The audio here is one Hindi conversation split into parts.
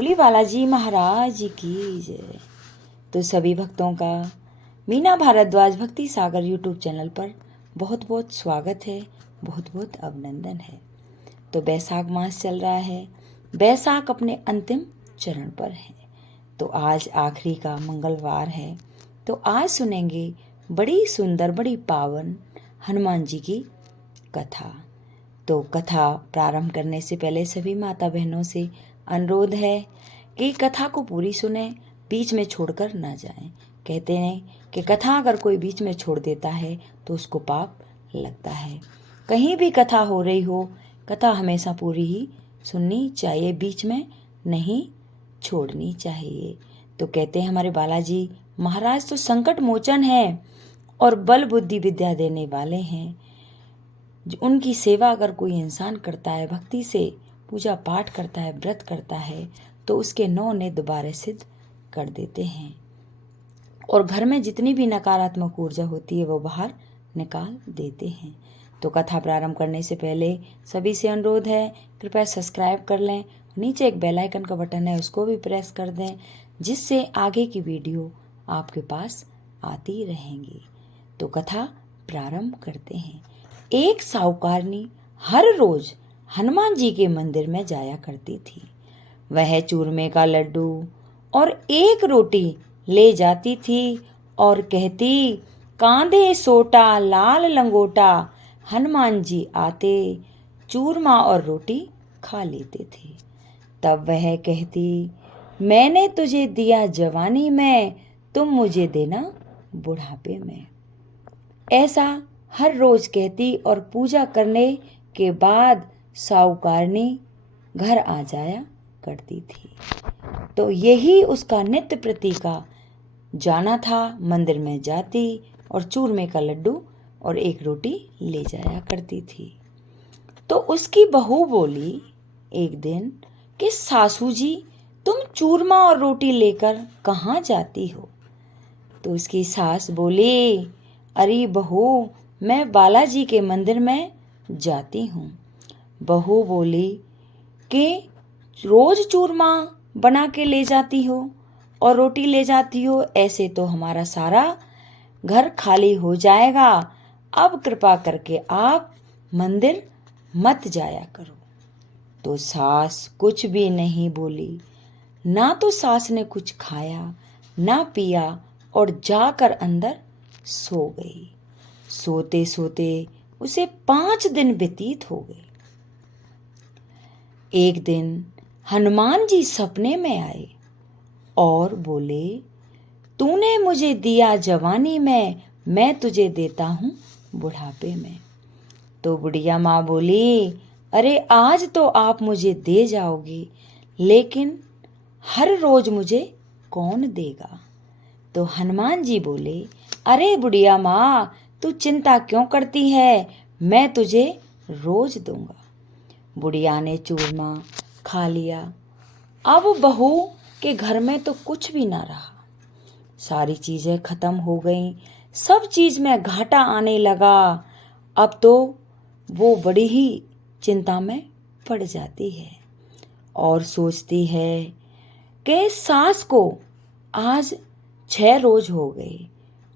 बोली बालाजी महाराज की जय। तो सभी भक्तों का मीना भारद्वाज भक्ति सागर यूट्यूब चैनल पर बहुत बहुत स्वागत है, बहुत बहुत अभिनंदन है। तो बैसाख मास चल रहा है, बैसाख अपने अंतिम चरण पर है। तो आज आखिरी का मंगलवार है। तो आज सुनेंगे बड़ी सुंदर बड़ी पावन हनुमान जी की कथा। तो कथा प्रारंभ करने से पहले सभी माता बहनों से अनुरोध है कि कथा को पूरी सुने, बीच में छोड़कर ना जाएं। कहते हैं कि कथा अगर कोई बीच में छोड़ देता है तो उसको पाप लगता है। कहीं भी कथा हो रही हो, कथा हमेशा पूरी ही सुननी चाहिए, बीच में नहीं छोड़नी चाहिए। तो कहते हैं हमारे बालाजी महाराज तो संकट मोचन है और बल बुद्धि विद्या देने वाले हैं। उनकी सेवा अगर कोई इंसान करता है, भक्ति से पूजा पाठ करता है, व्रत करता है, तो उसके 9 ने दोबारा सिद्ध कर देते हैं और घर में जितनी भी नकारात्मक ऊर्जा होती है वो बाहर निकाल देते हैं। तो कथा प्रारंभ करने से पहले सभी से अनुरोध है, कृपया सब्सक्राइब कर लें। नीचे एक बेल आइकन का बटन है, उसको भी प्रेस कर दें, जिससे आगे की वीडियो आपके पास आती रहेंगी। तो कथा प्रारंभ करते हैं। एक साहूकारनी हर रोज हनुमान जी के मंदिर में जाया करती थी। वह चूरमे का लड्डू और एक रोटी ले जाती थी और कहती, कांधे सोटा लाल लंगोटा, हनुमान जी आते चूरमा और रोटी खा लेते थे। तब वह कहती, मैंने तुझे दिया जवानी में, तुम मुझे देना बुढ़ापे में। ऐसा हर रोज कहती और पूजा करने के बाद साहूकारनी घर आ जाया करती थी। तो यही उसका नित्य प्रति का जाना था। मंदिर में जाती और चूरमे का लड्डू और एक रोटी ले जाया करती थी। तो उसकी बहू बोली एक दिन कि सासू जी, तुम चूरमा और रोटी लेकर कहाँ जाती हो? तो उसकी सास बोली, अरे बहू, मैं बालाजी के मंदिर में जाती हूँ। बहू बोली कि रोज चूरमा बना के ले जाती हो और रोटी ले जाती हो, ऐसे तो हमारा सारा घर खाली हो जाएगा। अब कृपा करके आप मंदिर मत जाया करो। तो सास कुछ भी नहीं बोली। ना तो सास ने कुछ खाया ना पिया और जाकर अंदर सो गई। सोते सोते उसे 5 दिन व्यतीत हो गए। एक दिन हनुमान जी सपने में आए और बोले, तूने मुझे दिया जवानी में, मैं तुझे देता हूँ बुढ़ापे में। तो बुढ़िया माँ बोली, अरे आज तो आप मुझे दे जाओगी, लेकिन हर रोज मुझे कौन देगा? तो हनुमान जी बोले, अरे बुढ़िया माँ, तू चिंता क्यों करती है, मैं तुझे रोज दूंगा। बुढ़िया ने चूरमा खा लिया। अब बहू के घर में तो कुछ भी ना रहा, सारी चीजें खत्म हो गईं, सब चीज में घाटा आने लगा। अब तो वो बड़ी ही चिंता में पड़ जाती है और सोचती है कि सास को आज 6 रोज हो गए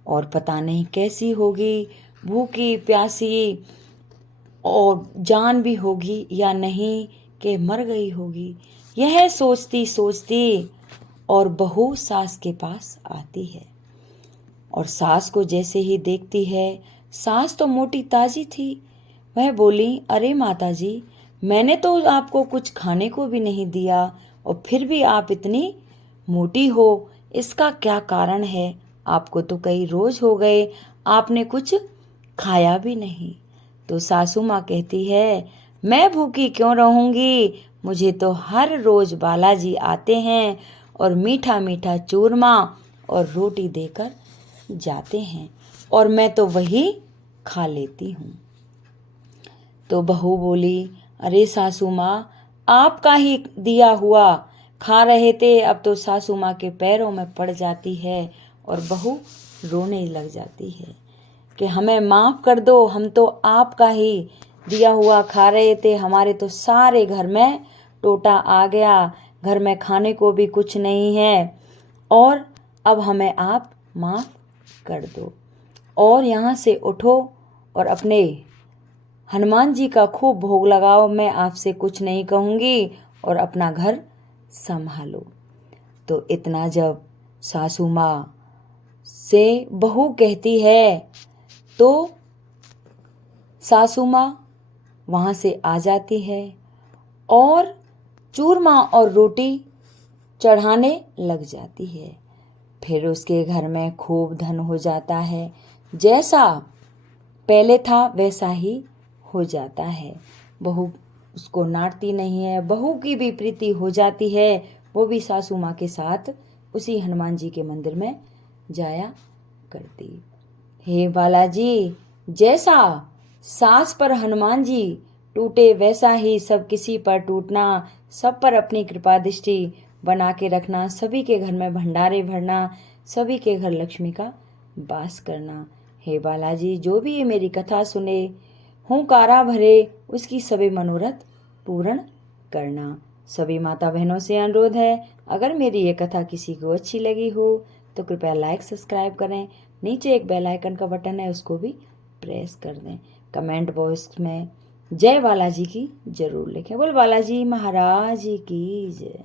और पता नहीं कैसी होगी, भूखी प्यासी, और जान भी होगी या नहीं कि मर गई होगी। यह सोचती सोचती और बहू सास के पास आती है और सास को जैसे ही देखती है, सास तो मोटी ताजी थी। वह बोली, अरे माता जी, मैंने तो आपको कुछ खाने को भी नहीं दिया और फिर भी आप इतनी मोटी हो, इसका क्या कारण है? आपको तो कई रोज हो गए, आपने कुछ खाया भी नहीं। तो सासू माँ कहती है, मैं भूखी क्यों रहूंगी, मुझे तो हर रोज बालाजी आते हैं और मीठा मीठा चूरमा और रोटी देकर जाते हैं और मैं तो वही खा लेती हूँ। तो बहू बोली, अरे सासू माँ, आपका ही दिया हुआ खा रहे थे। अब तो सासू माँ के पैरों में पड़ जाती है और बहू रोने लग जाती है कि हमें माफ़ कर दो, हम तो आपका ही दिया हुआ खा रहे थे, हमारे तो सारे घर में टोटा आ गया, घर में खाने को भी कुछ नहीं है, और अब हमें आप माफ़ कर दो और यहाँ से उठो और अपने हनुमान जी का खूब भोग लगाओ। मैं आपसे कुछ नहीं कहूँगी और अपना घर संभालो। तो इतना जब सासू माँ से बहू कहती है तो सासू माँ वहाँ से आ जाती है और चूरमा और रोटी चढ़ाने लग जाती है। फिर उसके घर में खूब धन हो जाता है, जैसा पहले था वैसा ही हो जाता है। बहू उसको डांटती नहीं है, बहू की भी प्रीति हो जाती है। वो भी सासू माँ के साथ उसी हनुमान जी के मंदिर में जाया करती। हे बालाजी, जैसा सास पर हनुमान जी टूटे वैसा ही सब किसी पर टूटना, सब पर अपनी कृपा दृष्टि बना के रखना, सभी के घर में भंडारे भरना, सभी के घर लक्ष्मी का वास करना। हे बालाजी, जो भी ये मेरी कथा सुने, हुंकारा भरे, उसकी सभी मनोरथ पूर्ण करना। सभी माता बहनों से अनुरोध है, अगर मेरी ये कथा किसी को अच्छी लगी हो तो कृपया लाइक सब्सक्राइब करें। नीचे एक बेल आइकन का बटन है, उसको भी प्रेस कर दें। कमेंट बॉक्स में जय बालाजी की जरूर लिखें। बोल बालाजी महाराज की जय।